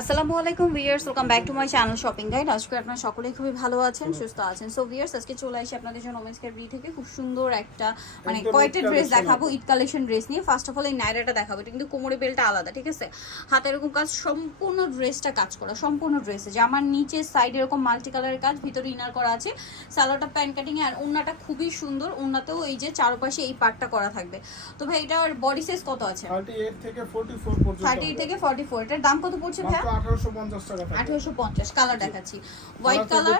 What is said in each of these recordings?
আসসালামু আলাইকুম viewers welcome back to my channel shopping guide. আজকে আপনারা সকলেই খুবই ভালো আছেন সুস্থ আছেন। সো ভিয়ার্স আজকে চলে আসি আপনাদের জন্য ওমেন্স কেয়ার বি থেকে। খুব সুন্দর একটা মানে কয়েকটা ড্রেস দেখাবো ঈদ কালেকশন ড্রেস নিয়ে। ফার্স্ট অফ অল এই নাইরাটা দেখাবো। এটা কিন্তু কোমরে বেলটা আলাদা ঠিক আছে? হাতে এরকম কাজ সম্পূর্ণ ড্রেসটা কাজ করা সম্পূর্ণ ড্রেসে যে আমার নিচে সাইড এরকম মাল্টি কালারের কাজ ভিতরে ইনার করা আছে। সালোয়ারটা প্যান্ট কাটিং আর ওন্নাটা খুবই সুন্দর। ওন্নাতেও এই যে চারপাশে এই পার্টটা করা থাকবে। তো ভাই এটার বডি সাইজ কত আছে? 38 থেকে 44 পর্যন্ত থার্টি থেকে ফর্টি ফোর এটার দাম কত পড়ছে ভাইয়া? মাত্র 1850 টাকা থাকবে আঠেরোশো পঞ্চাশ কালার দেখাচ্ছি। হোয়াইট কালার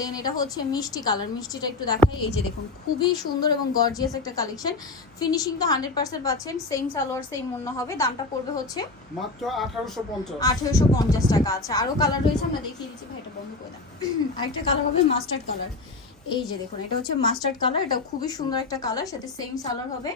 দেন এটা হচ্ছে মিষ্টি কালার মিষ্টিটা একটু দেখাই। এই যে দেখুন খুবই সুন্দর এবং গর্জিয়াস একটা কালেকশন ফিনিশিং তো হান্ড্রেড পার্সেন্ট পাচ্ছেন। সেম সালোয়ার সেম মূল্য হবে। দামটা পড়বে হচ্ছে মাত্র 1850 আঠেরোশো পঞ্চাশ টাকা। আছে আরও কালার রয়েছে। আমরা দেখিয়ে দিচ্ছি। ভাই এটা বন্ধ করে দাম আরেকটা কালার হবে মাস্টার্ড কালার এই যে দেখুন এটা হচ্ছে মাস্টার্ড কালার এটা খুবই সুন্দর একটা কালার সাথে সেম সালোয়ার হবে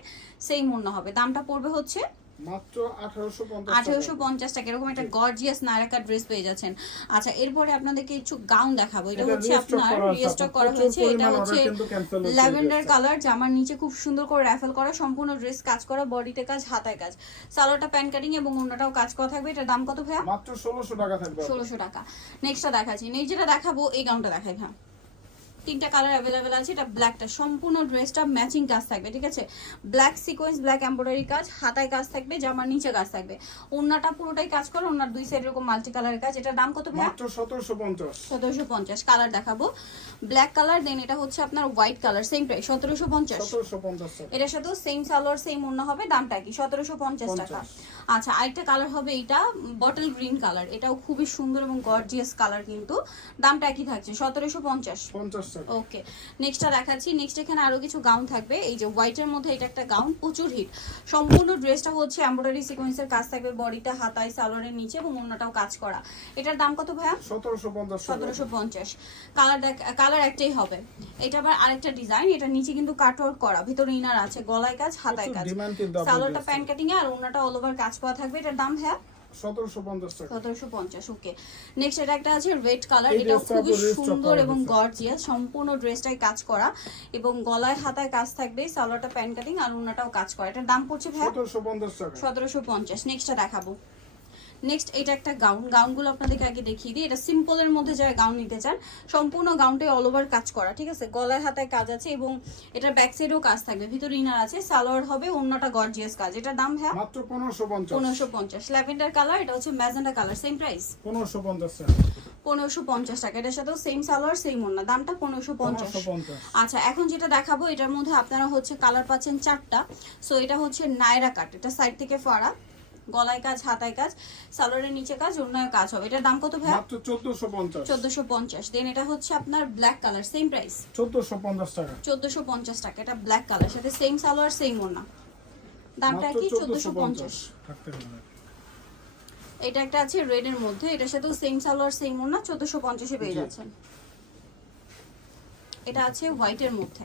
সেম মূল্য হবে। দামটা পড়বে হচ্ছে মাত্র 1850 টাকা। এরকম একটা গর্জিয়াস ড্রেস পেয়ে যাচ্ছেন। আচ্ছা এরপরে আপনাদেরকে কিছু গাউন দেখাবো। এটা এটা হচ্ছে আপনার রিস্টক করা হয়েছে। এটা হচ্ছে order কিন্তু cancel হচ্ছে এই ল্যাভেন্ডার কালার জামার নিচে খুব সুন্দর করে র্যাফেল করা সম্পূর্ণ ড্রেস কাজ করা বডিতে কাজ হাতায় কাজ। সালোয়ারটা প্যান্ট কাটিং এবং অন্যটাও কাজ করা থাকবে। এটার দাম কত ভাইয়া? মাত্র 1600 টাকা থাকবে। ষোলোশো টাকা। নেক্সটটা দেখাচ্ছি। নেক্সট যেটা দেখাবো এই গাউনটা দেখাই হ্যাঁ তিনটা কালার অ্যাভেলেবেল আছে এটা ব্ল্যাকটা সম্পূর্ণ ড্রেসটা ম্যাচিং কাজ থাকবে ঠিক আছে? ব্ল্যাক সিকোয়েন্স ব্ল্যাক এমব্রয়ডারি কাজ হাতায় কাজ থাকবে জামার নিচে কাজ থাকবে। ওন্নাটা পুরোটাই কাজ করে ওনার দুই সাইড এরকম মাল্টি কালারের কাজ। এটার দাম কত ভাইয়া? মাত্র 1750 সতেরোশো পঞ্চাশ কালার দেখাবো। ব্ল্যাক কালার দেন এটা হচ্ছে আপনার হোয়াইট কালার সেম প্রাইস সতেরোশো পঞ্চাশ। 1750 টাকা এটার সাথেও সেম সালোয়ার সেম অন্য হবে দামটা কি? সতেরোশো পঞ্চাশ টাকা। আচ্ছা আরেকটা কালার হবে এটা বটল গ্রিন কালার এটাও খুবই সুন্দর এবং গর্জিয়াস কালার কিন্তু। দামটা একই থাকছে সতেরোশো পঞ্চাশ। 50 টাকা। ওকে নেক্সটটা দেখাচ্ছি। নেক্সট এখানে আরও কিছু গাউন থাকবে। এই যে হোয়াইটের মধ্যে এটা একটা গাউন প্রচুর হিট সম্পূর্ণ ড্রেসটা হচ্ছে এমব্রয়ডারি সিকোয়েন্সের কাজ থাকবে বডিটা হাতায় সালোয়ারের নিচে এবং অন্যটাও কাজ করা। এটার দাম কত ভাইয়া? সতেরোশো পঞ্চাশ কালার দেখ কালার একটাই হবে। এটা আবার আরেকটা ডিজাইন এটা নিচে কিন্তু কাটওয়ার্ক করা। ভিতরে ইনার আছে গলায় কাজ হাতায় কাজ। সালোয়ারটা। প্যান্ট কাটিং এ আর ওনাটা অল ওভার কাজ করা থাকবে এটার দাম হ্যাঁ 1750 টাকা। সতেরোশো পঞ্চাশ ওকে নেক্সট এটা একটা আছে রেড কালার এটা restock সুন্দর এবং। গর্জিয়াস সম্পূর্ণ ড্রেসটাই কাজ করা এবং গলায় হাতায় কাজ থাকবে সালোয়ারটা প্যান কাটিং আর ওনাটাও কাজ করা। এটার দাম পড়ছে ভাই 1750 টাকা। সতেরোশো পঞ্চাশ নেক্সটটা দেখাবো। নেক্সট এটা একটা গাউন গাউনগুলো আপনাদেরকে আগে দেখিয়ে দিই। এটা সিম্পলের মধ্যে যারা গাউন নিতে চান সম্পূর্ণ গাউনটাই অল ওভার কাজ করা ঠিক আছে? গলায় হাতায় কাজ আছে এবং এটার ব্যাক সাইডেও কাজ থাকবে। ভিতরে ইনার আছে সালোয়ার হবে অন্যটা গর্জিয়াস কাজ। এটার দাম হ্যাঁ মাত্র 1550 পনেরোশো পঞ্চাশ। ল্যাভেন্ডার কালার এটা হচ্ছে ম্যাজেন্ডা কালার সেম প্রাইস 1550 টাকা। পনেরোশো পঞ্চাশ টাকা। এটার সাথেও সেম সালোয়ার সেম ওন্না দামটা পনেরোশো পঞ্চাশ। 1550 আচ্ছা এখন যেটা দেখাবো এটার মধ্যে আপনারা হচ্ছে কালার পাচ্ছেন চারটা। সো এটা হচ্ছে নায়রা কাট এটা সাইড থেকে ফাড়া। গলায় কাজ হাতায় কাজ সালোয়ারের নিচে কাজ অন্য কাজ হবে। এটার দাম কত ভাই মাত্র 1450 চোদ্দশো পঞ্চাশ। দেন এটা হচ্ছে আপনার ব্ল্যাক কালার সেম প্রাইস 1450 টাকা। চোদ্দশো পঞ্চাশ টাকা এটা ব্ল্যাক কালার সাথে সেম সালোয়ার সেম ওনা দামটা কি? চোদ্দশো পঞ্চাশ। 1450 থাকতে হবে এটা একটা আছে রেড এর মধ্যে এটার সাথেও সেম সালোয়ার সেম ওনা চোদ্দশো পঞ্চাশে পেয়ে। যাচ্ছেন। এটা আছে হোয়াইটের মধ্যে।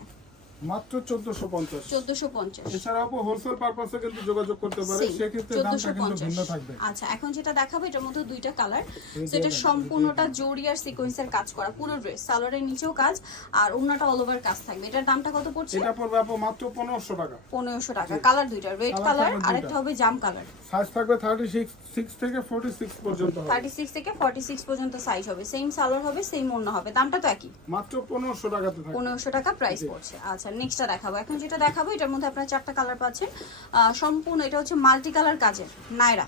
মাত্র 1450 চোদ্দশো পঞ্চাশ। এছাড়া আপু হোলসেল পারপাসে কিন্তু যোগাযোগ করতে পারে সেক্ষেত্রে দামটা কিন্তু ভিন্ন থাকবে। আচ্ছা এখন যেটা দেখাবো এটার মধ্যে দুইটা কালার যে এটা সম্পূর্ণটা জরি আর সিকোয়েন্সের কাজ করা পুরো ড্রেস সালোয়ারের নিচেও কাজ আর ওন্নাটা অল ওভার কাজ থাকবে। এটার দামটা কত পড়ছে? এটা পড়বে আপু মাত্র 1500 টাকা। পনেরোশো টাকা। কালার দুইটা রেড কালার দুইটা। আরেকটা হবে জাম কালার সাইজ থাকবে 36 6 থেকে 46 পর্যন্ত হবে। থার্টি সিক্স থেকে ফর্টি সিক্স পর্যন্ত সাইজ হবে। সেম সালোয়ার হবে সেম ওন্না হবে। দামটা তো একই। মাত্র 1500 টাকাতে থাকবে। পনেরোশো টাকা প্রাইস পড়ছে। আচ্ছা নেক্সটটা দেখাবো। এখন যেটা দেখাবো এটার মধ্যে আপনারা চারটা কালার পাচ্ছেন। সম্পূর্ণ এটা হচ্ছে মাল্টি কালার কাজের নায়রা।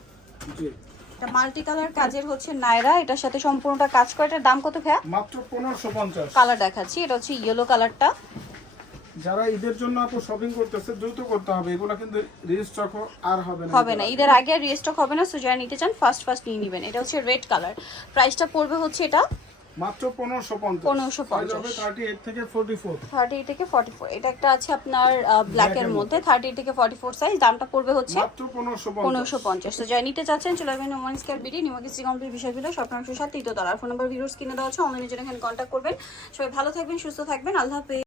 জি। এটা মাল্টি কালার কাজের হচ্ছে নায়রা এটার সাথে সম্পূর্ণটা কাজ করে। এটার দাম কত ভাইয়া? মাত্র 1550 কালার দেখাচ্ছি এটা হচ্ছে ইয়েলো কালারটা যারা ঈদের জন্য আপু শপিং করতেছে দ্রুত করতে হবে। এগুলো কিন্তু রিস্টক আর হবে না। হবে না। ঈদের আগে রিস্টক হবে না সো যারা নিতে চান ফার্স্ট ফার্স্ট নিয়ে নেবেন। এটা হচ্ছে রেড কালার প্রাইসটা পড়বে হচ্ছে এটা মাত্র 1550 1550 সাইজ হবে 38 থেকে 44 থার্টি থেকে ফর্টি ফোর এটা একটা আছে আপনার ব্ল্যাকের মধ্যে। থার্টি থেকে ফর্টি ফোর সাইজ দামটা পড়বে হচ্ছে মাত্র 1550 পনেরোশো পঞ্চাশ। তো যাই নিতে চাচ্ছেন চলে আসবেন ওমান স্কোয়ার বিডি নিমকি কমপ্লিট তৃতীয় তলার ফোন নাম্বার ভিডিওস কিনে দেওয়া আছে। অনলাইনের জন্য এখানে কন্ট্যাক্ট করবেন। সবাই ভালো থাকবেন সুস্থ থাকবেন। আল্লাহ হাফেজ।